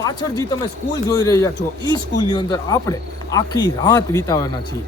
પાછળ જે તમે સ્કૂલ જોઈ રહ્યા છો એ સ્કૂલની અંદર આપણે આખી રાત વિતાવવાના છીએ.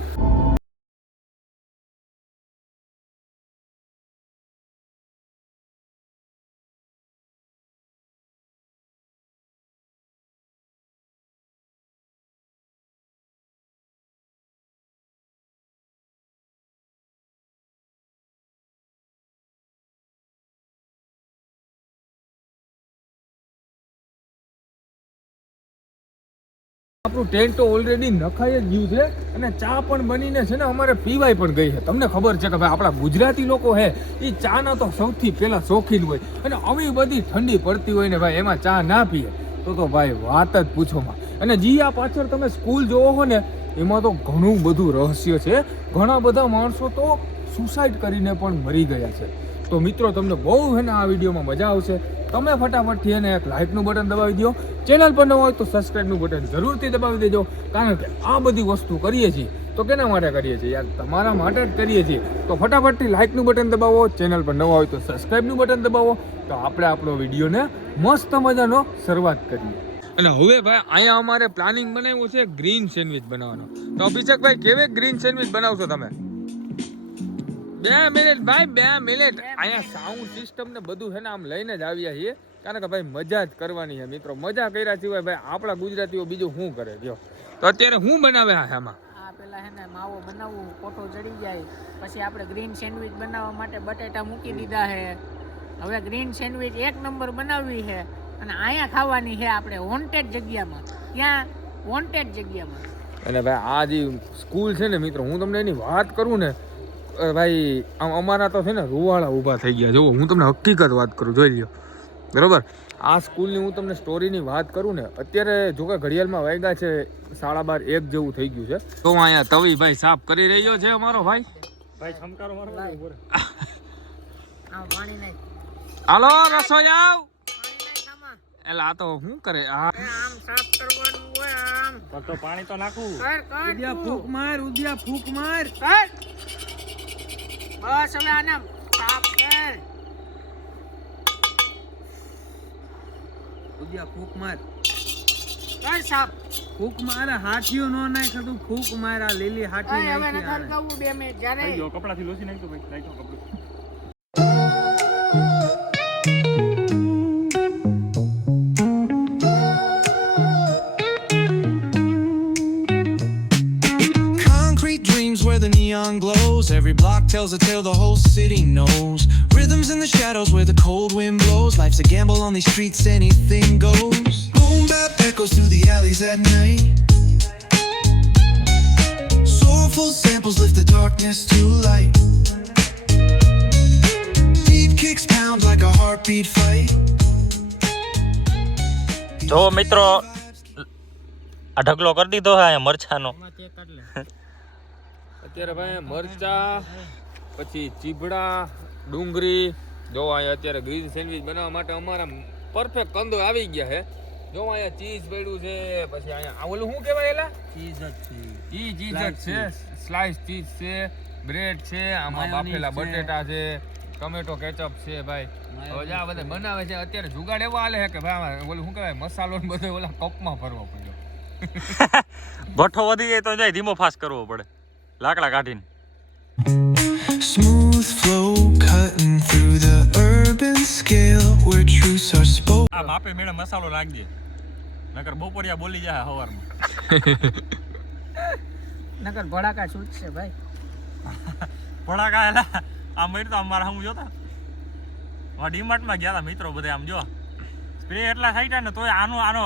આપણું ટેન્ટ તો ઓલરેડી નખાઈ જ ગયું છે અને ચા પણ બનીને છે ને અમારે પીવાય પણ ગઈ છે. તમને ખબર છે કે ભાઈ આપણા ગુજરાતી લોકો હે એ ચાના તો સૌથી પહેલા શોખીન હોય અને આવી બધી ઠંડી પડતી હોય ને ભાઈ એમાં ચા ના પીએ તો ભાઈ વાત જ પૂછોમાં. અને જી આ પાછળ તમે સ્કૂલ જોવો છો ને એમાં તો ઘણું બધું રહસ્ય છે. ઘણા બધા માણસો તો સુસાઇડ કરીને પણ મરી ગયા છે. તો મિત્રો તમને બહુ છે ને આ વિડીયોમાં મજા આવશે. તમે ફટાફટથી એને એક લાઇકનું બટન દબાવી દો. ચેનલ પર ન હોય તો સબસ્ક્રાઇબનું બટન જરૂરથી દબાવી દેજો. કારણ કે આ બધી વસ્તુ કરીએ છીએ તો કેના માટે કરીએ છીએ યાર? તમારા માટે જ કરીએ છીએ. તો ફટાફટથી લાઇકનું બટન દબાવો. ચેનલ પર નવા હોય તો સબસ્ક્રાઇબનું બટન દબાવો. તો આપણે આપણો વિડીયોને મસ્ત મજાનો શરૂઆત કરીએ. અને હવે ભાઈ અહીંયા અમારે પ્લાનિંગ બનાવ્યું છે ગ્રીન સેન્ડવિચ બનાવવાનો. તો અભિષેકભાઈ કેવી ગ્રીન સેન્ડવિચ બનાવશો તમે? 2 મિનિટ ભાઈ, 2 મિનિટ. અહીંયા સાઉન્ડ સિસ્ટમ ને બધું છે ને આમ લઈને જ આવ્યા છીએ કારણ કે ભાઈ મજા જ કરવાની છે મિત્રો. મજા કર્યા સિવાય ભાઈ આપણા ગુજરાતીઓ બીજું શું કરે? જો તો અત્યારે હું બનાવે આમાં પેલા હે ને માવો બનાવવું, કોઠો ચડી જાય, પછી આપણે ગ્રીન સેન્ડવિચ બનાવવા માટે બટેટા મૂકી દીધા છે. હવે ગ્રીન સેન્ડવિચ 1 નંબર બનાવવી છે અને અહીંયા ખાવાની છે આપણે વોન્ટેડ જગ્યામાં. ત્યાં વોન્ટેડ જગ્યામાં. અને ભાઈ આ જે સ્કૂલ છે ને મિત્રો, હું તમને એની વાત કરું ને ભાઈ અમારા તો છે ને રૂવાળા ઊભા થઈ ગયા. જો હું તમને હકીકત વાત કરું, જોઈ લ્યો બરોબર. આ સ્કૂલની હું તમને સ્ટોરીની વાત કરું ને, અત્યારે જો કે ઘડિયાળમાં વાગ્યા છે 12:30 1 જેવું થઈ ગયું છે. તો અહીંયા તવી ભાઈ સાફ કરી રહ્યો છે અમારો ભાઈ. છમકારો મારો. પાણી નહીં. હાલો રસોઈ આવ. એટલે આ તો શું કરે? આમ સાફ કરવાનું હોય. આમ તો પાણી તો નાખું. ઉદ્યા ફૂક માર, ઉદ્યા ફૂક માર. બસ હવે આને સાફ કર. ઉદ્યા ફૂક માર. કર સાફ. ફૂક મારે હાથીઓ નો નાખ, તું ફૂક મારા લીલી હાથી નાખી. હવે નકર કહું 2 મિનિટ જ્યારે જો કપડાથી લોસી નાખતો ભાઈ, નાખતો કપડું. Neon glows, every block tells a tale the whole city knows. Rhythms in the shadows where the cold wind blows. Life's a gamble on these streets, anything goes. Boom bap echoes through the alleys at night. Soulful samples lift the darkness to light. Deep kicks pound like a heartbeat fight. જો મિત્રો આ ઢગલો કરી દીધો હે મરચાનો. અત્યારે ભાઈ મરચા, પછી ચીબડા, ડુંગળી, જો અહીંયા અત્યારે ગ્રીન સેન્ડવિચ બનાવવા માટે અમારા પરફેક્ટ કંદો આવી ગયા છે. જો અહીંયા ચીઝ પડ્યું છે, પછી અહીંયા ઓલું શું કહેવાય એલા? ચીઝ જ છે. સ્લાઇસ ચીઝ છે, બ્રેડ છે, આમાં બાફેલા બટેટા છે, ટમેટો કેચઅપ છે ભાઈ. હવે આ બધા બનાવે છે. અત્યારે જુગાડ એવો હાલે છે કે ભાઈ ઓલું શું કહેવાય મસાલો ને બધો ઓલા કપમાં ભરવો પડ્યો. ભઠ્ઠો વધી જાય તો જાય ધીમો ફાસ્ટ કરવો પડે લાકડા કાઢીને. Smooth flow cutting through the urban scale where truths are spoken. આ બાપે મેળે મસાલો નાખી દે નકર બપોરિયા બોલી જાય હવારમાં. નકર ભડાકા છૂટશે ભાઈ. ભડાકા એલા આ મેર તો અમારા હમ જોતા ડીમાર્ટમાં ગયા હતા મિત્રો બધે. આમ જો સ્પ્રે એટલા સાઈટા ને તોય આનો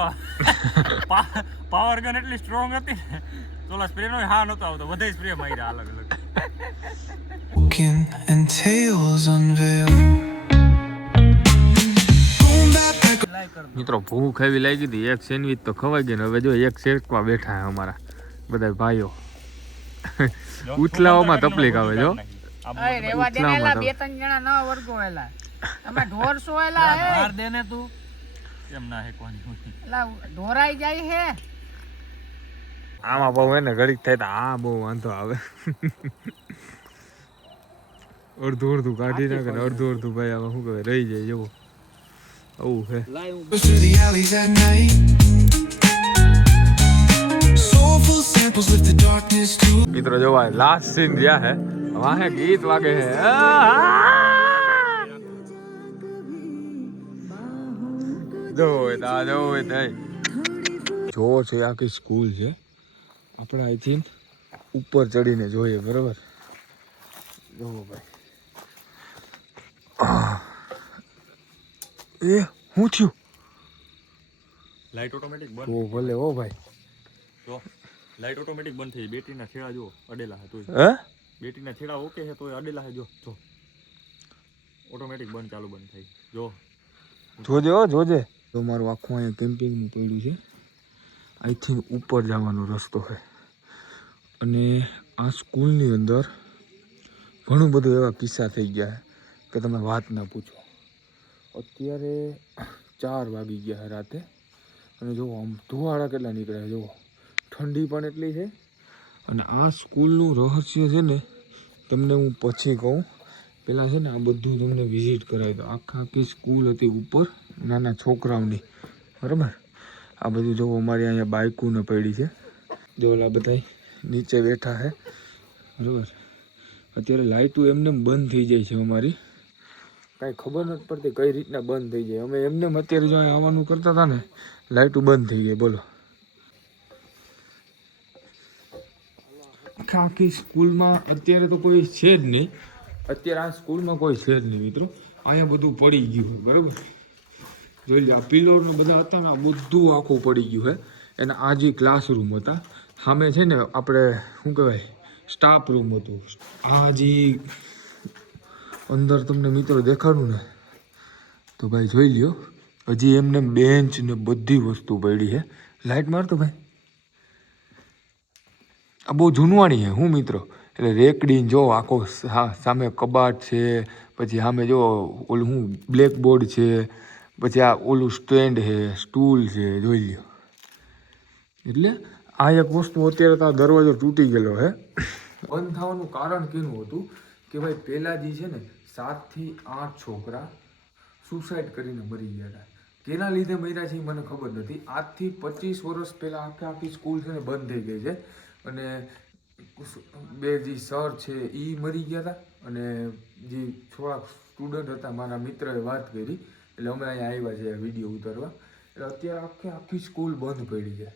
પાવર ગન એટલી સ્ટ્રોંગ હતી ને તો સ્પ્રે નો હા નતો આવતો. બધે સ્પ્રે માર્યા અલગ અલગ. And tales unveil. મિત્રો ભૂખ એવી લાગી હતી, એક સેન્ડવિચ તો ખવાઈ ગઈ ને હવે જો એક શેકવા બેઠા છે અમારા બધા ભાઈઓ. ઉથલાઓમાં તકલીફ આવે જો. રેવા દે એલા 2-3 જણા ન વર્ગો એલા. તમે ઢોર છો એલા હે માર દે ને તું. કેમ ના હે કોની એલા ઢોરાઈ જાય હે. આમાં બહુ હે ને ઘડીક થાય તો આ બહુ વાંધો આવે. અડધું કાઢી નાખે ને અડધું ભાઈ આમાં શું કહેવાય રહી જાય જેવું આવું છે. Through the alleys at night. apples lift the darkness too. મિત્રો જોવા લાસ્ટ સીન રહ્યા હે વાહે ગીત વાગે હે જો છે આખી સ્કૂલ છે આપણે અહીંથી ઉપર ચડીને જોઈએ બરોબર જો ભાઈ એ શું થયું લાઈટ ઓટોમેટિક બંધ ઓ ભલે ઓ ભાઈ જો લાઈટ ઓટોમેટિક બંધ થઈ બેટરીના છેડા જો અડેલા હે તોય હે બેટરીના છેડા ઓકે છે તોય અડેલા હે જો જો ઓટોમેટિક બંધ ચાલુ બંધ થઈ જો જોજે હો જોજે તો મારું આખું અહીંયા કેમ્પિંગનું પડ્યું છે અહીંથી ઉપર જવાનો રસ્તો છે અને આ સ્કૂલની અંદર ઘણું બધું એવા કિસ્સા થઈ ગયા કે તમે વાત ના પૂછો અત્યારે 4 વાગી ગયા રાતે અને જો આમ ધુવાળા કેટલા નીકળ્યા જો ઠંડી પણ એટલી છે અને આ સ્કૂલનું રહસ્ય છે ને તમને હું પછી કહું પહેલાં છે ને આ બધું તમને વિઝિટ કરાવી દો આખી સ્કૂલ હતી ઉપર નાના છોકરાઓની બરાબર આ બધું જો અમારી અહીંયા બાઇકોને પડી છે જો ઓલા બધા નીચે બેઠા છે બરાબર અત્યારે લાઇટો એમને બંધ થઈ જાય છે અમારી કાંઈ ખબર નથી પડતી કઈ રીતના બંધ થઈ જાય અમે એમને અત્યારે જો આવવાનું કરતા હતા ને લાઇટો બંધ થઈ ગઈ બોલો આખી સ્કૂલમાં અત્યારે તો કોઈ છે જ નહીં અત્યારે આ સ્કૂલમાં કોઈ છે જ નહીં મિત્રો અહીંયા બધું પડી ગયું હોય બરાબર જોઈ લે આ પિલર ને બધા હતા ને આ બધું આખું પડી ગયું છે અને આ જે ક્લાસરૂમ હતા સામે છે ને આપણે શું કહેવાય સ્ટાફ રૂમ હતું આ જે અંદર તમને મિત્રો દેખાડું ને તો ભાઈ જોઈ લ્યો હજી એમને બેન્ચ ને બધી વસ્તુ પડી છે લાઇટ મારતો ભાઈ આ બહુ જૂનવાણી છે હું મિત્રો એટલે રેકડીને જો આખો સામે કબાટ છે પછી સામે જો ઓલું હું બ્લેકબોર્ડ છે પછી આ ઓલું સ્ટેન્ડ છે સ્ટૂલ છે જોઈ લ્યો એટલે આ એક વસ્તુ અત્યારે તો આ દરવાજો તૂટી ગયેલો છે બંધ થવાનું કારણ કેનું હતું કે ભાઈ પહેલાં જે છે ને 7 થી 8 છોકરા સુસાઇડ કરીને મરી ગયા હતા કેના લીધે મર્યા છે એ મને ખબર નથી આજથી 25 વર્ષ પહેલાં આખી સ્કૂલ છે ને બંધ થઈ ગઈ છે અને બે જે સર છે એ મરી ગયા હતા અને જે થોડાક સ્ટુડન્ટ હતા મારા મિત્રએ વાત કરી એટલે અમે અહીંયા આવ્યા છે વિડીયો ઉતારવા એટલે અત્યારે આખી સ્કૂલ બંધ પડી છે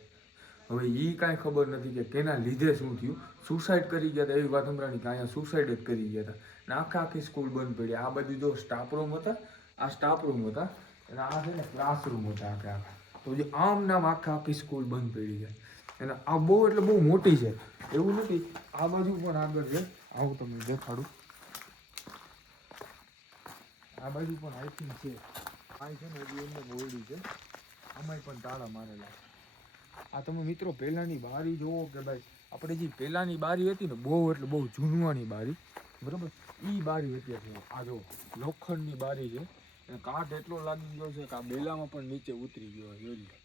હવે એ કાંઈ ખબર નથી કે કેના લીધે શું થયું સુસાઇડ કરી ગયા હતા એવી વાત સંભળાણી કે અહીંયા સુસાઇડ જ કરી ગયા હતા અને આખી સ્કૂલ બંધ પડી આ બધું જો સ્ટાફ રૂમ હતા આ સ્ટાફ રૂમ હતા અને આ છે ને ક્લાસરૂમ હતા આખા તો જે આમ નામ આખી સ્કૂલ બંધ પડી છે અને આ બહુ એટલે બહુ મોટી છે એવું નથી આ બાજુ પણ આગળ છે આવું તમને દેખાડું આ બાજુ પણ આઈ થિંક છે આ છે ને હજી એમને બોલડી છે આમાંય પણ તાળા મારેલા આ તમે મિત્રો પહેલાંની બારી જુઓ કે ભાઈ આપણે જે પહેલાંની બારી હતી ને બહુ એટલે બહુ જૂનવાની બારી બરાબર એ બારી અત્યારે આ જો લોખંડની બારી છે અને કાટ એટલો લાગી ગયો છે કે આ બેલામાં પણ નીચે ઉતરી ગયો જોઈ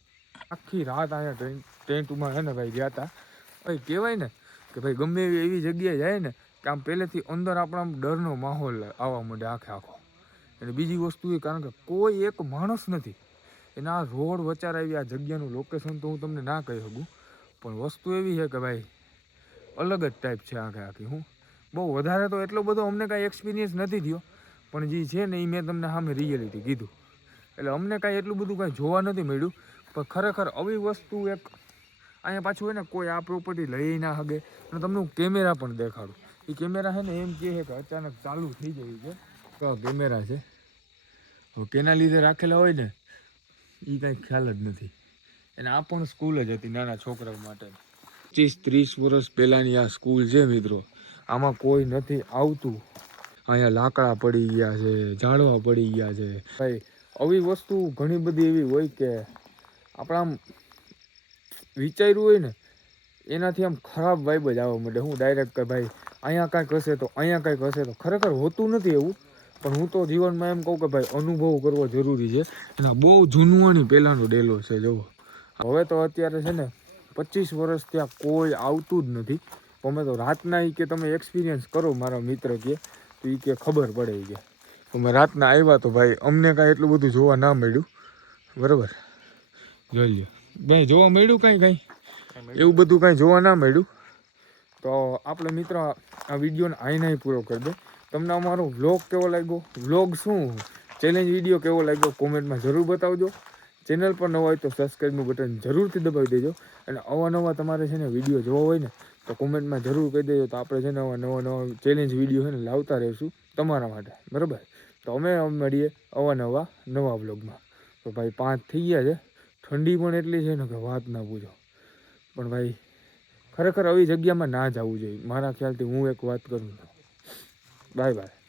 આખી રાત અહીંયા ટેન્ટમાં છે ને ભાઈ ગયા હતા ભાઈ કહેવાય ને કે ભાઈ ગમે એવી જગ્યાએ જાય ને કે આમ પહેલેથી અંદર આપણા આમ ડરનો માહોલ આવવા માંડે આખો અને બીજી વસ્તુ એ કારણ કે કોઈ એક માણસ નથી એના આ રોડ વચાર આવી આ જગ્યાનું લોકેશન તો હું તમને ના કહી શકું પણ વસ્તુ એવી છે કે ભાઈ અલગ જ ટાઈપ છે આખી હું બહુ વધારે તો એટલો બધો અમને કાંઈ એક્સપિરિયન્સ નથી થયો પણ જે છે ને એ મેં તમને સામે રિયાલિટી કીધું એટલે અમને કાંઈ એટલું બધું કાંઈ જોવા નથી મળ્યું પણ ખરેખર આવી વસ્તુ એક અહીંયા પાછું હોય ને કોઈ આ પ્રોપર્ટી લઈ ના શકે અને તમને હું કેમેરા પણ દેખાડું એ કેમેરા છે ને એમ કહે છે કે અચાનક ચાલુ થઈ જાય છે તો કેમેરા છે હવે કેના લીધે રાખેલા હોય ને એ કાંઈ ખ્યાલ જ નથી અને આ પણ સ્કૂલ જ હતી નાના છોકરાઓ માટે 25-30 વર્ષ પહેલાંની આ સ્કૂલ છે મિત્રો આમાં કોઈ નથી આવતું અહીંયા લાકડા પડી ગયા છે ઝાડવા પડી ગયા છે ભાઈ આવી વસ્તુ ઘણી બધી એવી હોય કે આપણા આમ વિચાર્યું હોય ને એનાથી આમ ખરાબ વાઇબ જ આવવા માંડે હું ડાયરેક્ટ કે ભાઈ અહીંયા કાંઈક હશે તો અહીંયા કાંઈક હશે તો ખરેખર હોતું નથી એવું પણ હું તો જીવનમાં એમ કહું કે ભાઈ અનુભવ કરવો જરૂરી છે અને બહુ જૂનવાણી પહેલાંનો ડેલો છે જુઓ હવે તો અત્યારે છે ને 25 વર્ષ ત્યાં કોઈ આવતું જ નથી અમે તો રાતના કે તમે એક્સપિરિયન્સ કરો મારા મિત્ર કે તો એ કે ખબર પડે કે અમે રાતના આવ્યા તો ભાઈ અમને કાંઈ એટલું બધું જોવા ના મળ્યું બરાબર જોઈ લ્યો ભાઈ જોવા મળ્યું કાંઈ એવું બધું કાંઈ જોવા ના મળ્યું. તો આપણે મિત્ર આ વિડીયોને આઈને પૂરો કરી દે. તમને અમારો વ્લોગ કેવો લાગ્યો, વ્લોગ શું ચેલેન્જ વિડીયો કેવો લાગ્યો કોમેન્ટમાં જરૂર બતાવજો. ચેનલ પર નવા હોય તો સબસ્ક્રાઈબનું બટન જરૂરથી દબાવી દેજો. અને અવાનવા તમારે છે ને વિડીયો જોવા હોય ને તો કોમેન્ટમાં જરૂર કહી દેજો. તો આપણે છે ને નવા ચેલેન્જ વિડીયો છે ને લાવતા રહીશું તમારા માટે, બરાબર. તો અમે મળીએ અવાનવા નવા વ્લોગમાં. તો ભાઈ 5 થઈ ગયા છે, ઠંડી પણ એટલી છે ને કે વાત ના પૂછો. પણ ભાઈ ખરેખર આવી જગ્યામાં ના જવું જોઈએ મારા ખ્યાલથી. હું એક વાત કરું છું. Bye bye.